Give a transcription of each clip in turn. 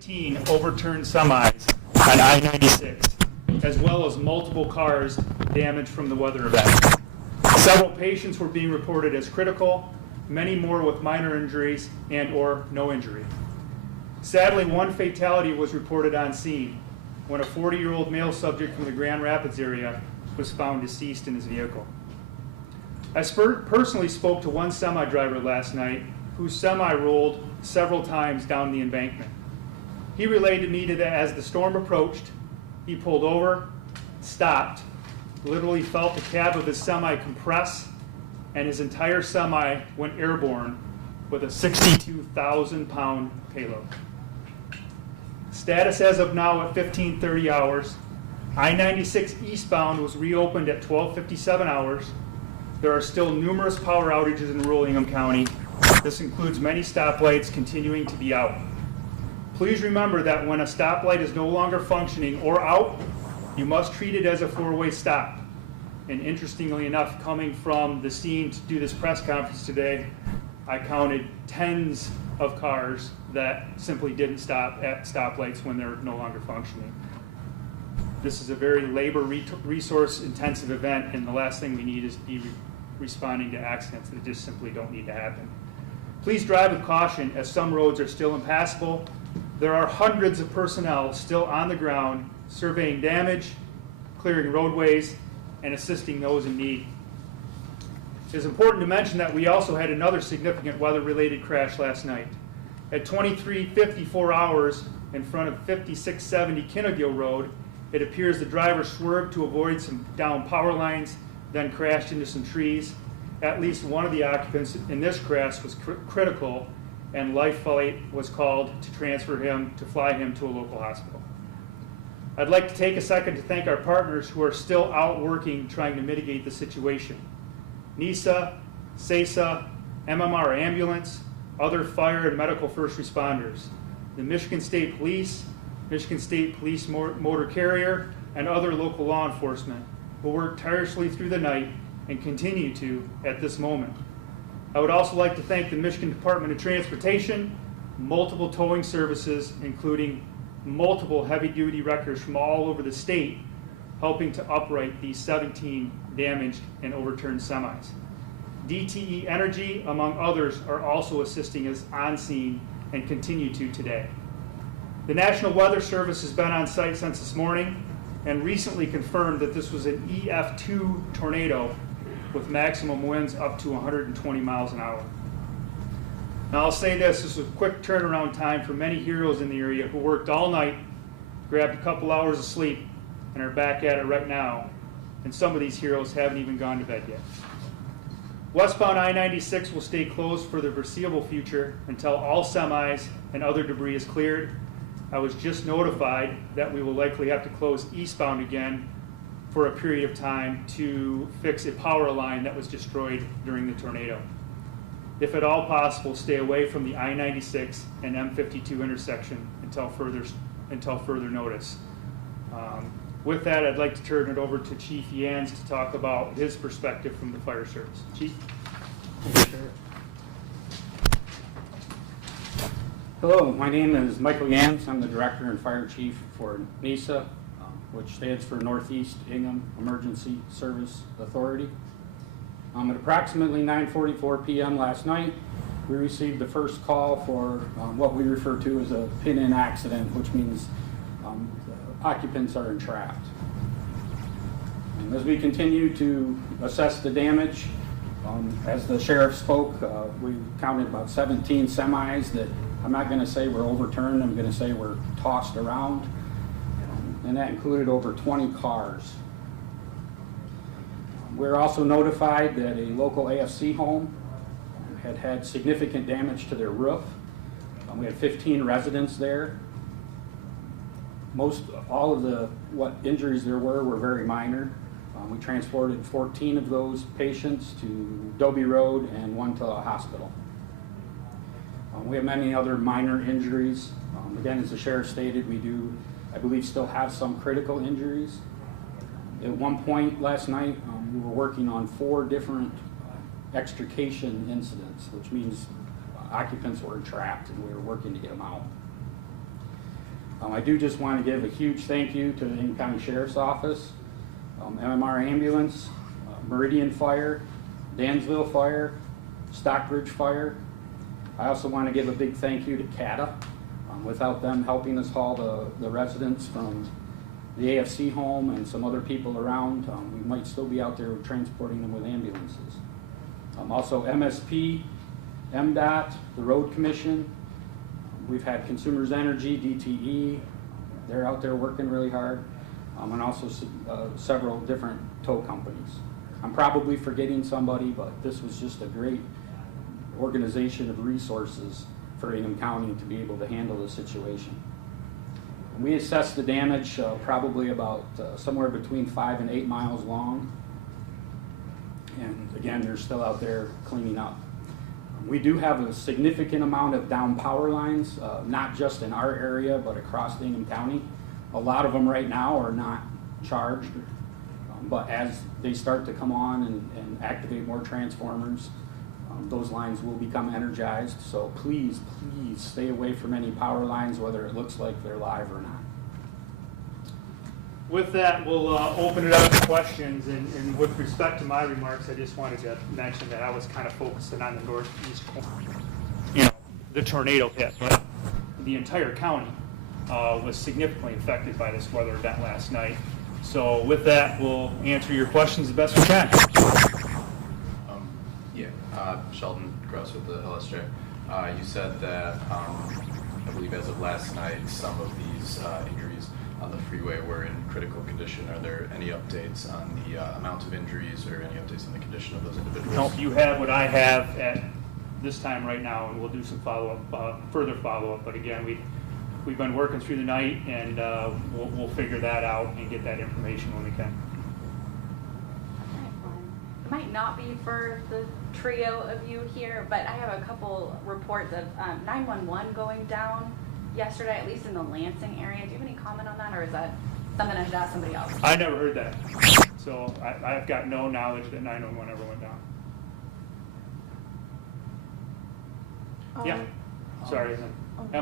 17 overturned semis on I-96, as well as multiple cars damaged from the weather event. Several patients were being reported as critical, many more with minor injuries and or no injury. Sadly, one fatality was reported on scene when a 40-year-old male subject from the Grand Rapids area was found deceased in his vehicle. I personally spoke to one semi-driver last night whose semi rolled several times down the embankment. He relayed to me that as the storm approached, he pulled over, stopped, literally felt the cab of his semi compress, and his entire semi went airborne with a 62,000-pound payload. Status as of now at 15:30 hours, I-96 eastbound was reopened at 12:57 hours. There are still numerous power outages in rural Ingham County. This includes many stoplights continuing to be out. Please remember that when a stoplight is no longer functioning or out, you must treat it as a four-way stop. And interestingly enough, coming from the scene to do this press conference today, I counted tens of cars that simply didn't stop at stoplights when they're no longer functioning. This is a very labor resource intensive event, and the last thing we need is to be responding to accidents that just simply don't need to happen. Please drive with caution as some roads are still impassable. There are hundreds of personnel still on the ground surveying damage, clearing roadways, and assisting those in need. It is important to mention that we also had another significant weather-related crash last night. At 23:54 hours in front of 5670 Kinnegill Road, it appears the driver swerved to avoid some downed power lines, then crashed into some trees. At least one of the occupants in this crash was critical, and life flight was called to fly him to a local hospital. I'd like to take a second to thank our partners who are still out working trying to mitigate the situation. NISA, SESA, MMR Ambulance, other fire and medical first responders, the Michigan State Police, Michigan State Police Motor Carrier, and other local law enforcement who work tirelessly through the night and continue to at this moment. I would also like to thank the Michigan Department of Transportation, multiple towing services, including multiple heavy-duty wreckers from all over the state, helping to upright these 17 damaged and overturned semis. DTE Energy, among others, are also assisting us on scene and continue to today. The National Weather Service has been on site since this morning and recently confirmed that this was an EF2 tornado with maximum winds up to 120 miles an hour. Now I'll say this was a quick turnaround time for many heroes in the area who worked all night, grabbed a couple hours of sleep, and are back at it right now. And some of these heroes haven't even gone to bed yet. Westbound I-96 will stay closed for the foreseeable future until all semis and other debris is cleared. I was just notified that we will likely have to close eastbound again for a period of time to fix a power line that was destroyed during the tornado. If at all possible, stay away from the I-96 and M52 intersection until further notice. With that, I'd like to turn it over to Chief Yans to talk about his perspective from the fire service. Chief? Hello, my name is Michael Yans. I'm the Director and Fire Chief for NISA, which stands for Northeast Ingham Emergency Service Authority. At approximately 9:44 p.m. last night, we received the first call for what we refer to as a pin-in accident, which means the occupants are entrapped. As we continue to assess the damage, as the sheriff spoke, we counted about 17 semis that I'm not going to say were overturned, I'm going to say were tossed around, and that included over 20 cars. We're also notified that a local AFC home had significant damage to their roof. We had 15 residents there. All of what injuries there were very minor. We transported 14 of those patients to Dobie Road and one to a hospital. We have many other minor injuries. Again, as the sheriff stated, we do, I believe, still have some critical injuries. At one point last night, we were working on 4 different extrication incidents, which means occupants were entrapped and we were working to get them out. I do just want to give a huge thank you to the Ingham County Sheriff's Office, MMR Ambulance, Meridian Fire, Dansville Fire, Stockbridge Fire. I also want to give a big thank you to CATA. Without them helping us haul the residents from the AFC home and some other people around, we might still be out there transporting them with ambulances. Also MSP, MDOT, the Road Commission. We've had Consumers Energy, DTE. They're out there working really hard. And also several different tow companies. I'm probably forgetting somebody, but this was just a great organization of resources for Ingham County to be able to handle the situation. We assessed the damage probably about somewhere between 5 and 8 miles long. And again, they're still out there cleaning up. We do have a significant amount of down power lines, not just in our area, but across Ingham County. A lot of them right now are not charged, but as they start to come on and activate more transformers, those lines will become energized. So please, please stay away from any power lines, whether it looks like they're live or not. With that, we'll open it up to questions, and with respect to my remarks, I just wanted to mention that I was kind of focusing on the northeast corner. The tornado hit, but the entire county was significantly affected by this weather event last night. So with that, we'll answer your questions the best we can. Sheldon Gross with the LSJ. You said that, I believe as of last night, some of these injuries on the freeway were in critical condition. Are there any updates on the amount of injuries or any updates on the condition of those individuals? No, you have what I have at this time right now, and we'll do some follow-up, further follow-up. But again, we've been working through the night, and we'll figure that out and get that information when we can. It might not be for the trio of you here, but I have a couple reports of 911 going down yesterday, at least in the Lansing area. Do you have any comment on that, or is that something I should ask somebody else? I never heard that. So I've got no knowledge that 911 ever went down. Yeah. Sorry, and then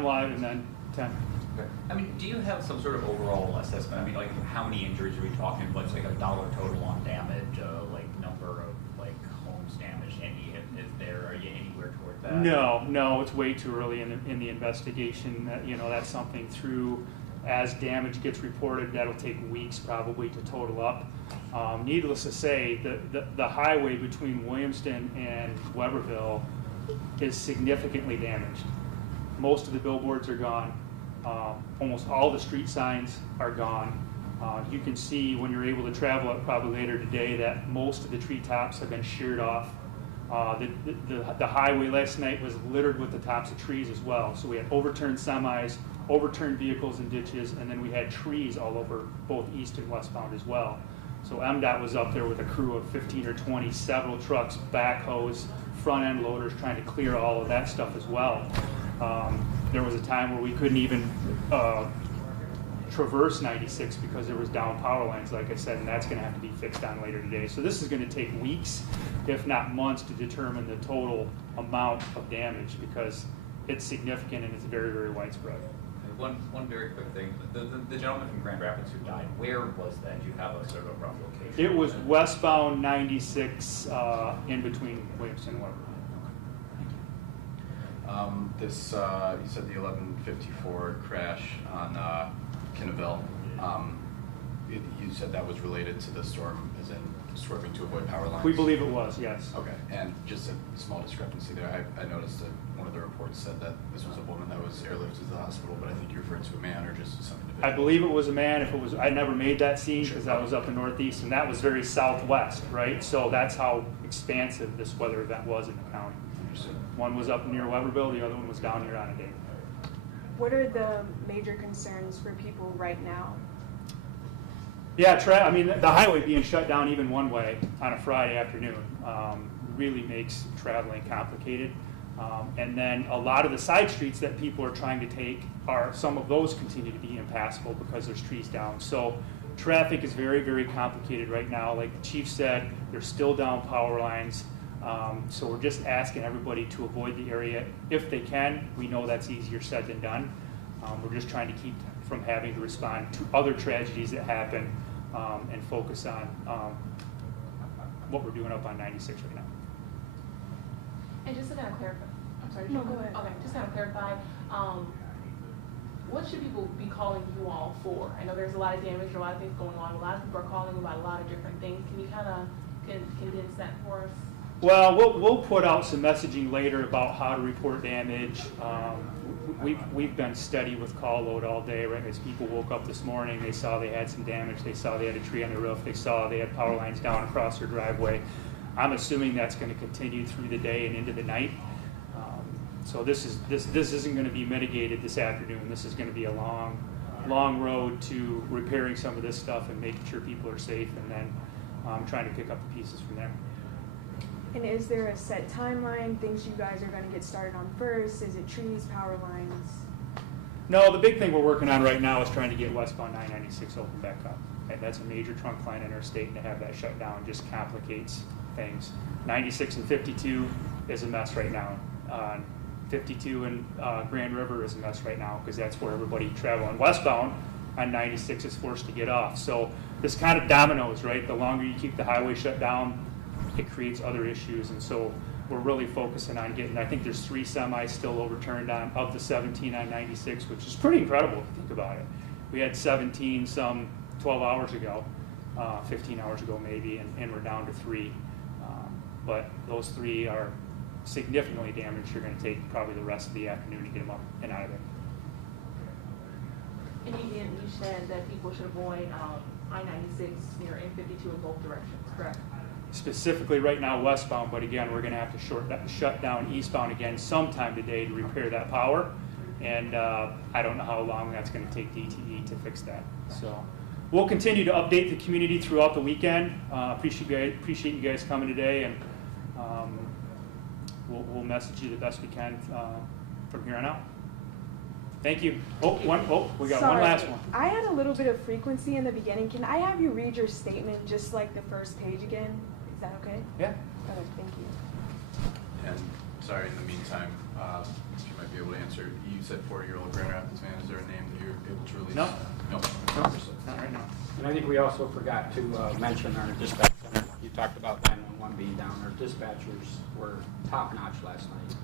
MLive and then 10. Okay. I mean, do you have some sort of overall assessment? I mean, like, how many injuries are we talking? What's like a dollar total on damage, like number of like homes damaged? Are you anywhere toward that? No, it's way too early in the investigation. That's something through as damage gets reported. That'll take weeks probably to total up. Needless to say, the highway between Williamston and Weberville is significantly damaged. Most of the billboards are gone. Almost all the street signs are gone. You can see when you're able to travel it probably later today that most of the treetops have been sheared off. The highway last night was littered with the tops of trees as well. So we had overturned semis, overturned vehicles and ditches, and then we had trees all over both east and westbound as well. So MDOT was up there with a crew of 15 or 20, several trucks, backhoes, front end loaders trying to clear all of that stuff as well. There was a time where we couldn't even traverse 96 because there was down power lines, like I said, and that's going to have to be fixed on later today. So this is going to take weeks, if not months, to determine the total amount of damage because it's significant and it's very, very widespread. One very quick thing. The gentleman from Grand Rapids who died, where was that? Do you have a sort of a rough location? It was westbound 96 in between Williamston and Weber. You said the 1154 crash on Kinneville. You said that was related to the storm, as in swerving to avoid power lines? We believe it was, yes. Okay, and just a small discrepancy there. I noticed that one of the reports said that this was a woman that was airlifted to the hospital, but I think you referred to a man or just some individual. I believe it was a man. If it was, I never made that scene because I was up in Northeast, and that was very southwest, right? So that's how expansive this weather event was in the county. Understood. One was up near Weberville, the other one was down near Onondaga. What are the major concerns for people right now? Yeah, the highway being shut down even one way on a Friday afternoon really makes traveling complicated. And then a lot of the side streets that people are trying to take some of those continue to be impassable because there's trees down. So traffic is very, very complicated right now. Like the chief said, there's still down power lines. So we're just asking everybody to avoid the area if they can. We know that's easier said than done. We're just trying to keep from having to respond to other tragedies that happen, and focus on what we're doing up on 96 right now. And just to kind of clarify, I'm sorry. No, go ahead. Okay, just kind of clarify, what should people be calling you all for? I know there's a lot of damage and a lot of things going on. A lot of people are calling about a lot of different things. Can you kind of condense that for us? Well, we'll put out some messaging later about how to report damage. We've been steady with call load all day, right? As people woke up this morning, they saw they had some damage. They saw they had a tree on the roof. They saw they had power lines down across their driveway. I'm assuming that's going to continue through the day and into the night. So this isn't going to be mitigated this afternoon. This is going to be a long road to repairing some of this stuff and making sure people are safe, and then trying to pick up the pieces from there. And is there a set timeline, things you guys are going to get started on first? Is it trees, power lines? No, the big thing we're working on right now is trying to get westbound 996 open back up. And that's a major trunk line in our state, and to have that shut down just complicates things. 96 and 52 is a mess right now. 52 and Grand River is a mess right now because that's where everybody traveling westbound on 96 is forced to get off. So this kind of dominoes, right? The longer you keep the highway shut down, it creates other issues. And so we're really focusing on getting, I think there's 3 semis still overturned of the 17 on 96, which is pretty incredible if you think about it. We had 17 some 12 hours ago, 15 hours ago maybe, and we're down to 3. But those 3 are significantly damaged. You're going to take probably the rest of the afternoon to get them up and out of there. And you said that people should avoid I-96 near N52 in both directions, correct? Specifically right now westbound, but again, we're going to have to shut down eastbound again sometime today to repair that power. And I don't know how long that's going to take DTE to fix that. So we'll continue to update the community throughout the weekend. Appreciate you guys coming today, and we'll message you the best we can from here on out. Thank you. We got one last one. I had a little bit of frequency in the beginning. Can I have you read your statement just like the first page again? Is that okay? Yeah. Okay, thank you. And sorry, in the meantime, you might be able to answer. You said 40-year-old Grand Rapids man. Is there a name that you're able to release? No. No. Not right now. And I think we also forgot to mention our dispatch center. You talked about 911 being down. Our dispatchers were top-notch last night.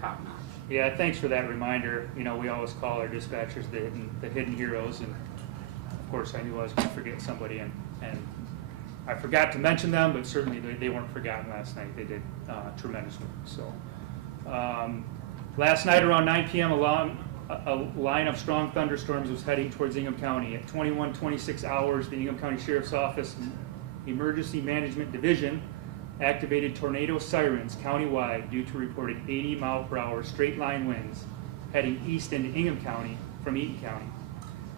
Top-notch. Yeah, thanks for that reminder. You know, we always call our dispatchers the hidden heroes, and of course I knew I was going to forget somebody, and I forgot to mention them, but certainly they weren't forgotten last night. They did tremendous work. So last night around 9 p.m. a line of strong thunderstorms was heading towards Ingham County. At 21:26 hours, the Ingham County Sheriff's Office Emergency Management Division activated tornado sirens countywide due to reported 80-mile-per-hour straight-line winds heading east into Ingham County from Eaton County.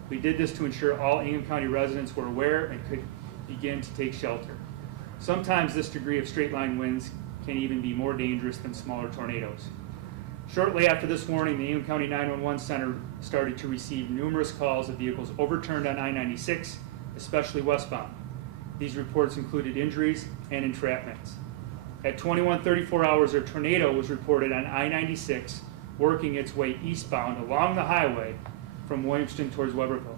We did this to ensure all Ingham County residents were aware and could begin to take shelter. Sometimes this degree of straight-line winds can even be more dangerous than smaller tornadoes. Shortly after this warning, the Ingham County 911 Center started to receive numerous calls of vehicles overturned on I-96, especially westbound. These reports included injuries and entrapments. At 21:34 hours, a tornado was reported on I-96 working its way eastbound along the highway from Williamston towards Weberville.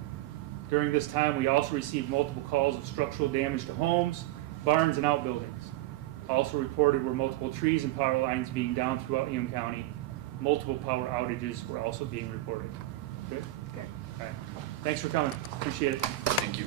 During this time, we also received multiple calls of structural damage to homes, barns, and outbuildings. Also reported were multiple trees and power lines being down throughout Ingham County. Multiple power outages were also being reported. Good? Okay. All right. Thanks for coming. Appreciate it. Thank you.